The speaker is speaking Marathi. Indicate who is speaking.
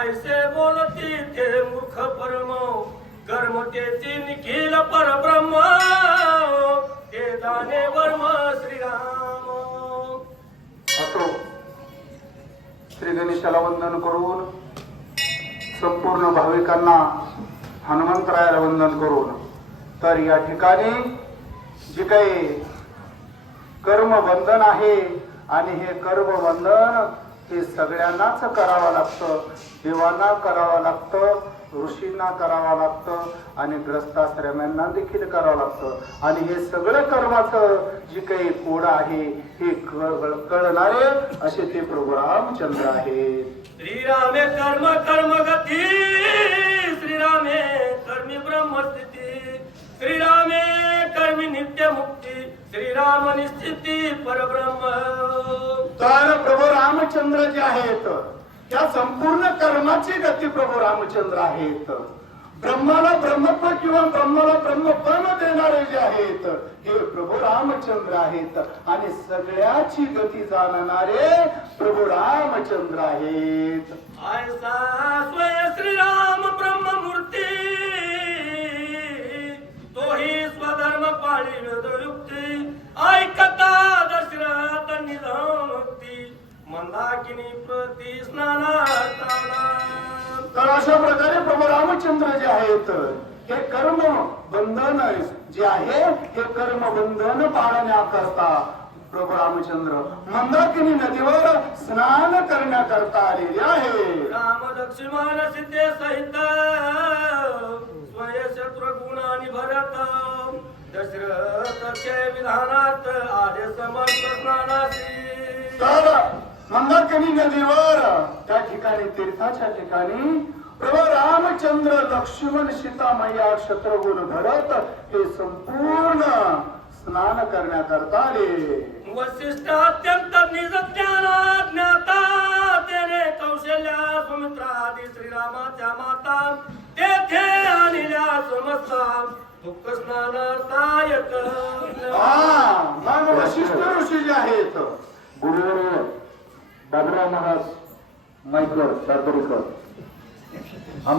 Speaker 1: ऐसे बोलती ते मूर्ख परम कर्म निखिल परब्रह्म ते दाने वर्म श्रीराम.
Speaker 2: असो श्री गणेशाला वंदन करून संपूर्ण भाविकांना हनुमंतरायाला वंदन करून तर या ठिकाणी जे काही कर्मबंधन आहे आणि हे कर्मबंधन हे सगळ्यांनाच करावं लागतं. देवांना करावं लागतं ऋषींना करावं लागतं आणि ग्रस्ताश्रम्यांना देखील करावं लागतं. आणि हे सगळं कर्माचं जी काही कोड आहे हे कळणारे असे ते प्रभू रामचंद्र आहेत.
Speaker 1: श्रीरामे कर्म कर्म गती. श्रीरामे कर्मी ब्रह्मस्थिती. श्रीरामे कर्मी नित्य मुक्ती श्रीराम निश्चिती परब्रह्म.
Speaker 2: रामचंद्र जे आहेत त्या संपूर्ण कर्माची गती प्रभू रामचंद्र आहेत. ब्रह्माला ब्रह्मत्व किंवा ब्रह्माला ब्रह्मपण देणारे जे आहेत हे प्रभू रामचंद्र आहेत. आणि सगळ्याची गती जाणणारे प्रभू रामचंद्र आहेत. तर अशा प्रकारे प्रभू रामचंद्र जे आहेत. हे कर्म बंधन जे आहे हे कर्म बंधन पाळण्याकरता प्रभू रामचंद्र. मंदाकिनी नदीवर स्नान करण्याकरता आलेले आहे.
Speaker 1: राम लक्ष्मण सिद्धे सहित स्वय शत्रुघ्न आणि भरत. दशरथचे विधानात आले समर्थ स्नानासी
Speaker 2: तर मंदाकिनी नदीवर त्या ठिकाणी तीर्थाच्या ठिकाणी प्रभू रामचंद्र लक्ष्मण सीता मैया शत्रुघ्न भरत हे संपूर्ण स्नान करण्याकरता आले.
Speaker 1: वशिष्ठ अत्यंत निज ज्ञाना ज्ञाता त्याने कौशल्या सुमित्रादी श्रीरामाच्या माता तेथे आणल्या समस्ता दुःख स्नानार्थायक.
Speaker 2: हा वशिष्ठ ऋषी जे आहेत.
Speaker 3: गुरुवर बाबुराव महाराज माईकर सरदरीकर आमच्या